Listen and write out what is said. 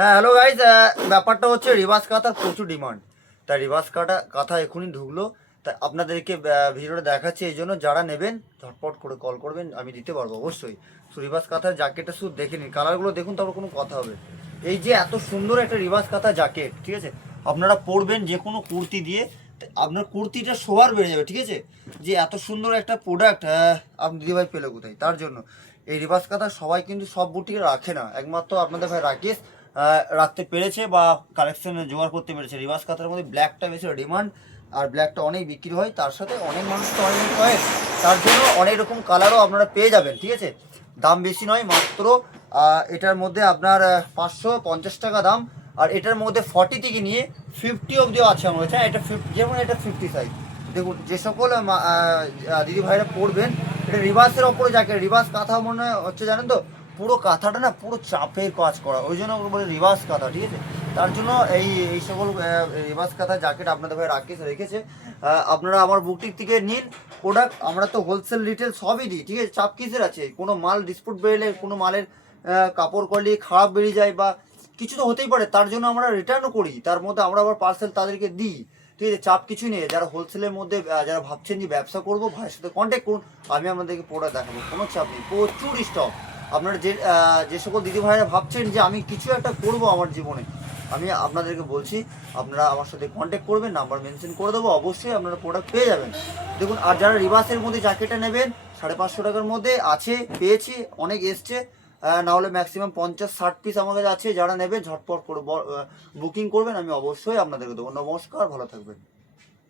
হ্যাঁ hello guys, ব্যাপারটা হচ্ছে রিভার্স কাঁথার প্রচুর ডিমান্ড। তাই রিভার্স কাঁথা এখনই ঢুকলো। তাই আপনাদেরকে ভিডিওটা দেখাচ্ছি, এই জন্য যারা নেবেন ঝটপট করে কল করবেন, আমি দিতে পারবো অবশ্যই। তো রিভার্স কাঁথার জ্যাকেটটা শুধু দেখে নিন, কালারগুলো দেখুন, তারপর কোনো কথা হবে। এই যে এত সুন্দর একটা রিভার্স কাঁথা জ্যাকেট, ঠিক আছে, আপনারা পরবেন যে কোনো কুর্তি দিয়ে, আপনার কুর্তিটা শোয়ার বেড়ে যাবে, ঠিক আছে। যে এত সুন্দর একটা প্রোডাক্ট আপনি দিদিভাই পেলে কোথায়, তার জন্য এই রিভার্স কাঁথা সবাই কিন্তু সব বুটিকে রাখে না, একমাত্র আপনাদের ভাই রাকেশ রাখতে পেরেছে বা কালেকশনে জোগাড় করতে পেরেছে। রিভার্স কাঁথার মধ্যে ব্ল্যাকটা বেশি ডিমান্ড, আর ব্ল্যাকটা অনেক বিক্রি হয়, তার সাথে অনেক মানুষ তো অনেক হয়, তার জন্য অনেক রকম কালারও আপনারা পেয়ে যাবেন, ঠিক আছে। দাম বেশি নয়, মাত্র এটার মধ্যে আপনার 550 টাকা দাম। আর এটার মধ্যে 40 থেকে নিয়ে 50 অবধিও আছে আমার কাছে। এটা 50, যেমন এটা 50 সাইজ। দেখুন যে সকল দিদি ভাইরা পড়বেন, এটা রিভার্সের ওপরে জ্যাকেট, রিভার্স কাঁথা মনে হচ্ছে জানেন তো, পুরো কাঁথাটা না পুরো চাপের কাজ করা, ওই জন্য বলে রিভার্স কাঁথা, ঠিক আছে। তার জন্য এই এই সকল রিভার্স কাঁথা জ্যাকেট আপনাদের ভাই রেখেছে। আপনারা আমার বুকটিক থেকে নিন প্রোডাক্ট, আমরা তো হোলসেল রিটেল সবই দিই, ঠিক আছে। চাপ কিসের আছে, কোনো মাল ডিসপুট বেরোলে, কোনো মালের কাপড় কোয়ালিটি খারাপ বেরিয়ে যায় বা কিছু তো হতেই পারে, তার জন্য আমরা রিটার্নও করি, তার মধ্যে আমরা আবার পার্সেল তাদেরকে দিই, ঠিক আছে। চাপ কিছুই নেই। যারা হোলসেলের মধ্যে যারা ভাবছেন যে ব্যবসা করবো, ভাইয়ের সাথে কন্ট্যাক্ট করুন, আমি আপনাদেরকে প্রোডাক্ট দেখাবো, কোনো চাপ নেই, প্রচুর স্টক। আপনারা যে সকল দিদি ভাইরা ভাবছেন যে আমি কিছু একটা করব আমার জীবনে, আমি আপনাদেরকে বলছি আপনারা আমার সাথে কন্ট্যাক্ট করবেন, নাম্বার মেনশন করে দেবো, অবশ্যই আপনারা প্রোডাক্ট পেয়ে যাবেন। দেখুন, আর যারা রিভার্সের মধ্যে জ্যাকেটটা নেবেন 550 টাকার মধ্যে আছে, পেয়েছি, অনেক এসছে, না হলে ম্যাক্সিমাম 50-60 পিস আমার কাছে আছে। যারা নেবে ঝটপট করে বুকিং করবেন, আমি অবশ্যই আপনাদেরকে দেবো। নমস্কার, ভালো থাকবেন।